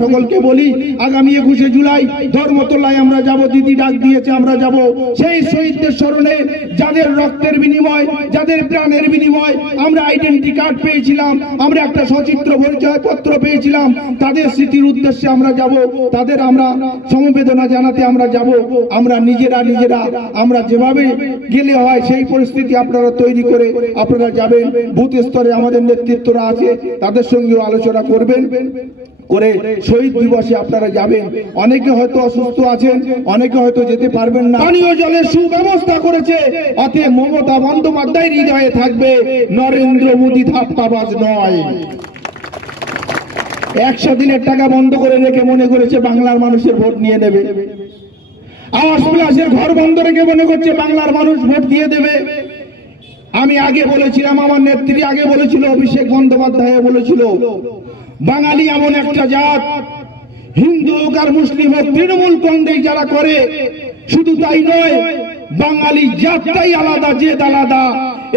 সকলকে বলি, আগামী একুশে জুলাই ধর্মতলায় আমরা যাব, দিদি ডাক দিয়েছে, আমরা যাব। সেই শহীদদের স্মরণে যাদের রক্তের বিনিময়, যাদের প্রাণের বিনিময় আমরা আইডেন্টি কার্ড পেয়েছিলাম, আমরা একটা সচিত্র পরিচয় পত্র পেয়েছিলাম, তাদের স্মৃতির উদ্দেশ্যে আমরা যাব, তাদের আমরা সমবেদনা জানাতে আমরা যাব। আমরা নিজেরা নিজেরা, আমরা যেভাবে গেলে হয় সেই পরিস্থিতি আপনারা তৈরি করে আপনারা যাবেন, বুথ স্তরে আমাদের নেতৃত্বরা আছে, তাদের সঙ্গেও আলোচনা করবেন। করে শহীদ দিবসে আপনারা যাবেন। অনেকে হয়তো অসুস্থ আছেন, অনেকে হয়তো যেতে পারবেন না। পানীয় জলের সুব্যবস্থা করেছে। অতএব মমতা বন্দ্যোপাধ্যায় হৃদয়ে থাকবে নরেন্দ্র মোদী ধাপ্পাবাজ নয়। একশো দিনের টাকা বন্ধ করে রেখে মনে করেছে বাংলার মানুষের ভোট নিয়ে নেবে। আওয়াজ প্লাসের ঘর বন্ধ রেখে মনে করছে বাংলার মানুষ ভোট দিয়ে দেবে। আমি আগে বলেছিলাম, আমার নেত্রী আগে বলেছিল, অভিষেক বন্দ্যোপাধ্যায় বলেছিল বাঙালি এমন একটা জাত। হিন্দু হোক আর মুসলিম হোক, তৃণমূল কংগ্রেস যারা করে, শুধু তাই নয়, বাঙালি জাতটাই আলাদা, জেদ আলাদা।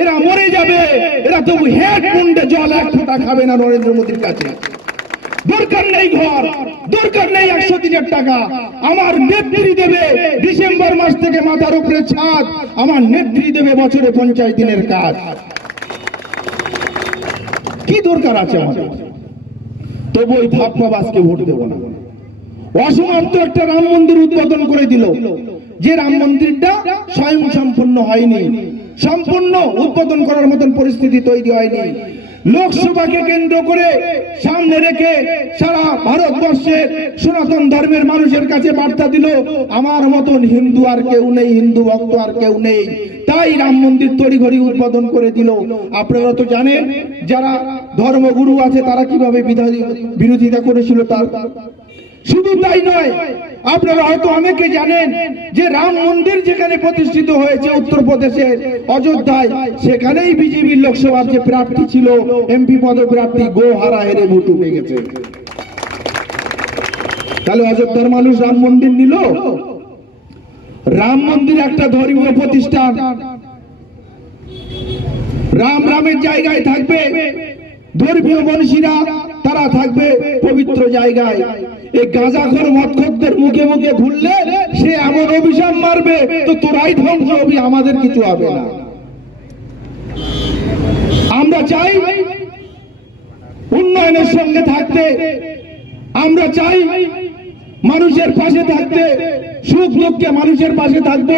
এরা মরে যাবে, এরা তবু হেড মুন্ডে জল এক ফোঁটা খাবে না নরেন্দ্র মোদীর কাছে। দরকার নেই ঘর, দরকার নেই একশো দিনের টাকা। আমার নেত্রী দেবে ডিসেম্বর মাস থেকে মাথার উপরে ছাদ, আমার নেত্রী দেবে বছরে পঞ্চাশ দিনের কাজ। কি দরকার আছে আমাদের? তবু ওই ধাপ্পাবাসকে ভোট দেব না। অসমাপ্ত একটা রাম মন্দির উদ্বোধন করে দিল। যে রাম মন্দিরটা স্বয়ং সম্পূর্ণ হয়নি। সম্পূর্ণ উদ্বোধন করার মতন পরিস্থিতি তৈরি হয়নি। লোকসভাকে কেন্দ্র করে সামনে রেখে সারা ভারতবর্ষের সনাতন ধর্মের মানুষের কাছে বার্তা দিল, আমার মতন হিন্দু আর কেউ নেই, হিন্দু ভক্ত আর কেউ নেই। তাই রাম মন্দির তড়িঘড়ি উদ্বোধন করে দিল। আপনারা তো জানেন, যারা ধর্মগুরু আছে, তারা কীভাবে বিরোধিতা করেছিল তার শুধু তাই নয়, আপনারা হয়তো অনেকে জানেন যে রাম মন্দির যেখানে প্রতিষ্ঠিত হয়েছে উত্তরপ্রদেশের অযোধ্যায়, সেখানেই বিজেপির লোকসভার যে প্রার্থী ছিল, এমপি পদপ্রার্থী গো হারা হেরে ভোট উঠে গেছে। তাহলে অযোধ্যার মানুষ রাম মন্দির নিল? রাম মন্দির একটা ধর্মীয় প্রতিষ্ঠান। রাম রামের জায়গায় থাকবে ধর্মীয় মনীষীরা তারা থাকবে পবিত্র জায়গায়। এই গাঁজাখোর মৎখরদের মুখে মুখে ঘুরলে সে এমন অভিশাপ মারবে, তো তোরাই ধ্বংস হবি, আমাদের কিছু হবে না। আমরা চাই উন্নয়নের সঙ্গে থাকতে, আমরা চাই মানুষের পাশে থাকতে, সুখ দুঃখে মানুষের পাশে থাকব।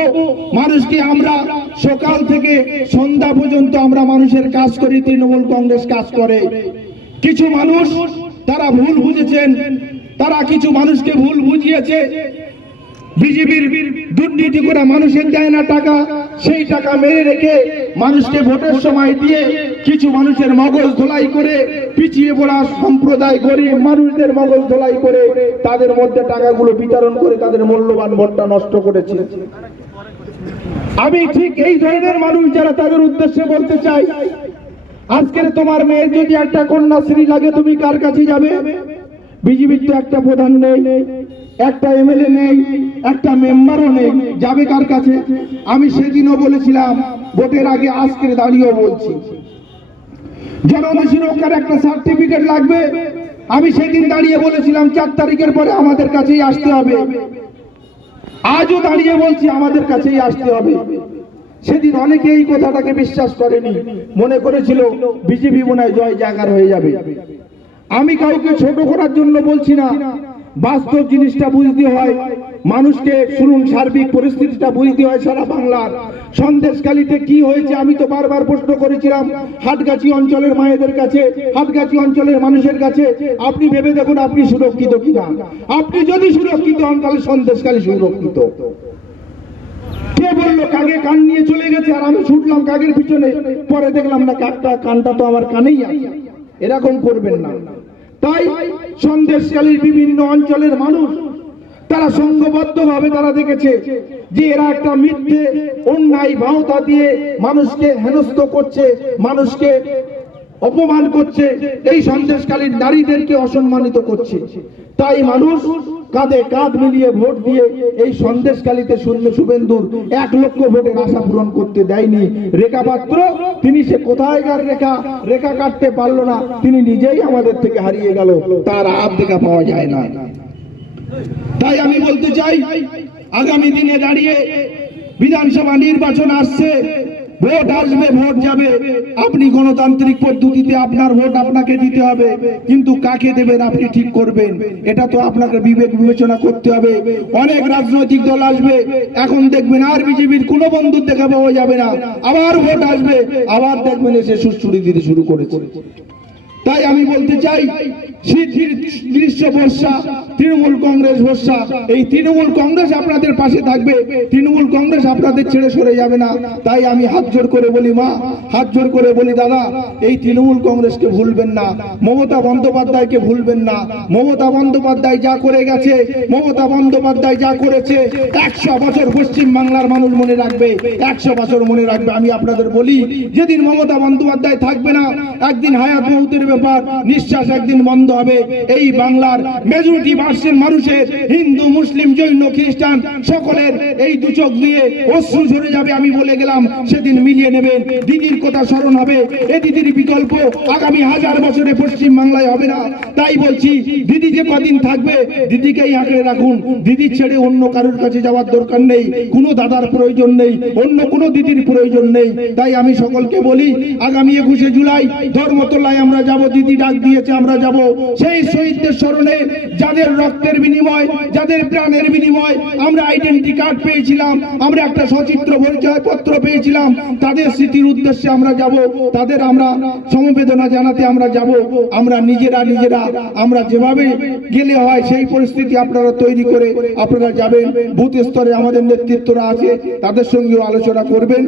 মানুষকে আমরা সকাল থেকে সন্ধ্যা পর্যন্ত আমরা মানুষের কাজ করি, তৃণমূল কংগ্রেস কাজ করে। কিছু মানুষ তারা ভুল বুঝেছেন, তারা কিছু মানুষকে ভুল বুঝিয়েছে। বিজেপির দুর্নীতি করে মানুষের দেয় না টাকা, সেই টাকা মেরে রেখে মানুষকে ভোটের সময় দিয়ে কিছু মানুষের মগজ ধোলাই করে পিছিয়ে পড়া সম্প্রদায় গরিব মানুষদের মগজ ধোলাই করে তাদের মধ্যে টাকাগুলো বিতরণ করে তাদের মূল্যবান ভোটটা নষ্ট করেছে। আমি ঠিক এই ধরনের মানুষ যারা তাদের উদ্দেশ্যে বলতে চাই আজকের তোমার মেয়ের যদি একটা কন্যাশ্রী লাগে, তুমি কার কাছে যাবে? বিজেপির তো একটা প্রধান নেই, একটা এমএলএ নেই, একটা মেম্বারও নেই। যাবে কার কাছে? আমি সেদিনও বলেছিলাম, ভোটের আগে আজকের দাঁড়িয়েও বলছি। জনমসির ওখানে একটা সার্টিফিকেট লাগবে। আমি সেদিন দাঁড়িয়ে বলেছিলাম, চার তারিখের পরে আমাদের কাছেই আসতে হবে। আজও দাঁড়িয়ে বলছি, আমাদের কাছেই আসতে হবে। সেদিন অনেকে এই কথাটাকে বিশ্বাস করেনি। মনে করেছিল, বিজেপি মনে হয় জয় জাগার হয়ে যাবে। আমি কাউকে ছোট করার জন্য বলছি না। বাস্তব জিনিসটা বুঝতে হয়। মানুষকে শুনুন, সার্বিক পরিস্থিতিটা বুঝতে হয় সারা বাংলার। সন্দেশকালীতে কি হয়েছে আমি তো বারবার প্রশ্ন করেছিলাম। হাটগাছি অঞ্চলের মায়েদের কাছে, হাটগাছি অঞ্চলের মানুষের কাছে। আপনি ভেবে দেখুন, আপনি সুরক্ষিত কিনা? আপনি যদি সুরক্ষিত হন, তাহলে সন্দেশকালী সুরক্ষিত। কে বলল, কাকে কান নিয়ে চলে গেছে? আর আমি ছুটলাম কাকের পিছনে। পরে দেখলাম, না, কাকটা, কানটা তো আমার কানেই আছে। এরকম করবেন না। তাই সন্দেশকালীর বিভিন্ন অঞ্চলের মানুষ, তারা সংঘবদ্ধ ভাবে তারা দেখেছে যে এরা একটা মিথ্যে, অন্যায় ভাওতা দিয়ে মানুষকে হেনস্থ করছে, মানুষকে অপমান করছে, এই সন্দেশকালীন নারীদেরকে অসম্মানিত করছে। তাই মানুষ কাঁধে কাঁধ মিলিয়ে ভোট দিয়ে এই সন্দেশকালীতে শূন্য শুভেন্দুর এক লক্ষ ভোটের আশা পূরণ করতে দেয়নি। রেখা পাত্র, তিনি সে কোথায়কার রেখা? রেখা কাটতে পারল না, তিনি নিজেই আমাদের থেকে হারিয়ে গেল, তার হাত দেখা পাওয়া যায় না। তাই আমি বলতে চাই, আগামী দিনে দাঁড়িয়ে বিধানসভা নির্বাচন আসছে ভোট আসবে ভোট যাবে। আপনি গণতান্ত্রিক পদ্ধতিতে আপনার ভোট আপনাকে দিতে হবে। কিন্তু কাকে দেবেন আপনি ঠিক করবেন। এটা তো আপনাকে বিবেক বিবেচনা করতে হবে। অনেক রাজনৈতিক দল আসবে। এখন দেখবেন আর বিজেপির কোনো বন্ধু দেখা পাওয়া যাবে না। আবার ভোট আসবে। আবার দেখবেন এসে সুশ্রুড়ি দিতে শুরু করেছে। তাই আমি বলতে চাই তৃণমূল কংগ্রেস আপনাদের ছেড়ে সরে যাবে না। তাই আমি হাত জোর করে বলি, মা, হাত জোর করে বলি, দাদা, এই তৃণমূল কংগ্রেসকে ভুলবেন না। মমতা বন্দ্যোপাধ্যায়কে ভুলবেন না। মমতা বন্দ্যোপাধ্যায় যা করে গেছে, মমতা বন্দ্যোপাধ্যায় যা করেছে, একশো বছর পশ্চিম বাংলার মানুষ মনে রাখবে, একশো বছর মনে রাখবে। আমি আপনাদের বলি, যেদিন মমতা বন্দ্যোপাধ্যায় থাকবে না, একদিন হায়াত মৌতের ব্যাপার, নিঃশ্বাস একদিন বন্ধ। হবে। এই বাংলার মেজরিটি পার্সেন্ট মানুষের হিন্দু, মুসলিম, জৈন, খ্রিস্টান সকলের এই দু চোখ দিয়ে অশ্রু ঝরে যাবে আমি বলে গেলাম, সেদিন মিলিয়ে নেবেন। দিদির কথা স্মরণ হবে। এ দিদির বিকল্প আগামী হাজার বছরে পশ্চিম বাংলায় হবে না। তাই বলছি, দিদি যে কদিন থাকবে, দিদিকেই আঁকড়ে রাখুন। দিদি ছেড়ে অন্য কারোর কাছে যাওয়ার দরকার নেই। কোনো দাদার প্রয়োজন নেই, অন্য কোনো দিদির প্রয়োজন নেই। তাই আমি সকলকে বলি, আগামী একুশে জুলাই ধর্মতলায় আমরা যাব, দিদি ডাক দিয়েছে, আমরা যাব। সেই শহীদদের স্মরণে যাদের রক্তের বিনিময়, যাদের প্রাণের বিনিময় আমরা আইডেন্টি কার্ড পেয়েছিলাম, আমরা একটা সচিত্র পরিচয় পত্র পেয়েছিলাম, তাদের স্মৃতির উদ্দেশ্যে আমরা যাব, তাদের আমরা সমবেদনা জানাতে আমরা যাব, আমরা নিজেরা নিজেরা, আমরা যেভাবে গেলে হয় সেই পরিস্থিতি আপনারা তৈরি করে আপনারা যাবেন, বুথ স্তরে আমাদের নেতৃত্বরা আছে, তাদের সঙ্গেও আলোচনা করবেন।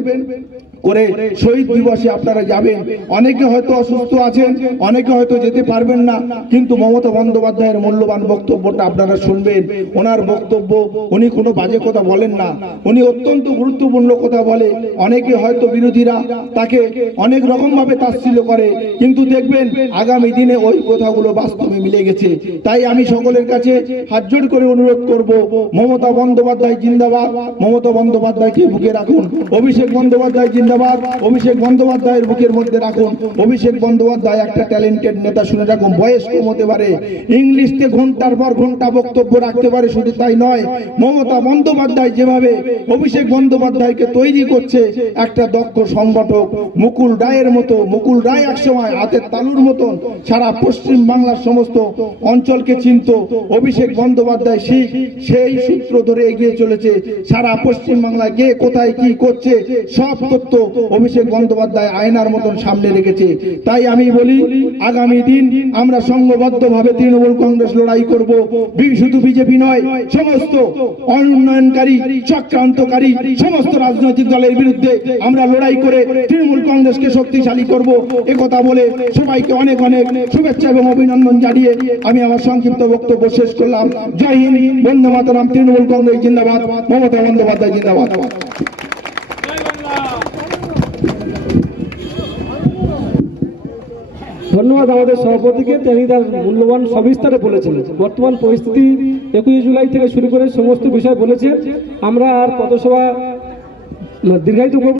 করে শহীদ দিবসে আপনারা যাবেন। অনেকে হয়তো অসুস্থ আছেন, অনেকে হয়তো যেতে পারবেন না, কিন্তু মমতা বন্দ্যোপাধ্যায়ের মূল্যবান বক্তব্যটা আপনারা শুনবেন। ওনার বক্তব্য, উনি কোনো বাজে কথা বলেন না। উনি অত্যন্ত গুরুত্বপূর্ণ কথা বলে। অনেকে হয়তো বিরোধীরা তাকে অনেক রকম ভাবে তাচ্ছিল্য করে, কিন্তু দেখবেন আগামী দিনে ওই কথাগুলো বাস্তবে মিলে গেছে। তাই আমি সকলের কাছে হাত জোড় করে অনুরোধ করব, মমতা বন্দ্যোপাধ্যায় জিন্দাবাদ। মমতা বন্দ্যোপাধ্যায়কে বুকে রাখুন। অভিষেক বন্দ্যোপাধ্যায় জিন্দাবাদ। অভিষেক বন্দ্যোপাধ্যায়ের বুকের মধ্যে রাখুন। অভিষেক বন্দ্যোপাধ্যায় একটা ট্যালেন্টেড নেতা শুনে রাখুন। বয়স কম হতে পারে। ইংলিশতে ঘণ্টার পর ঘণ্টা বক্তব্য রাখতে পারে, শুধু তাই নয়, মমতা বন্দ্যোপাধ্যায় যেভাবে অভিষেক বন্দ্যোপাধ্যায়কে তৈরি করছে, একটা দক্ষ সংগঠক, মুকুল রায়ের মতো, মুকুল রায় একসময় হাতের তালুর মতন সারা পশ্চিম বাংলার সমস্ত অঞ্চলকে চিনত। অভিষেক বন্দ্যোপাধ্যায় শিখ সেই সূত্র ধরে এগিয়ে চলেছে। সারা পশ্চিম বাংলায় কে কোথায় কি করছে, সব তথ্য অভিষেক বন্দ্যোপাধ্যায় আয়নার মতন সামনে রেখেছে। তাই আমি বলি, আগামী দিন আমরা সংঘবদ্ধভাবে তৃণমূল কংগ্রেস লড়াই করব। শুধু বিজেপি নয়, সমস্ত উন্নয়নকারী চক্রান্তকারী, সমস্ত রাজনৈতিক দলের বিরুদ্ধে আমরা লড়াই করে তৃণমূল কংগ্রেসকে শক্তিশালী করব। কথা বলে সবাইকে অনেক অনেক শুভেচ্ছা এবং অভিনন্দন জানিয়ে আমি আমার সংক্ষিপ্ত বক্তব্য শেষ করলাম। জয় হিন্দ বন্ধু মাতারাম, তৃণমূল কংগ্রেস জিন্দাবাদ, মমতা বন্দ্যোপাধ্যায় জিন্দাবাদ। ধন্যবাদ আমাদের সভাপতিকে। তিনি তার মূল্যবান সবিস্তারে বলেছেন। বর্তমান পরিস্থিতি একুশে জুলাই থেকে শুরু করে সমস্ত বিষয় বলেছে। আমরা আর পথসভা দীর্ঘায়িত করব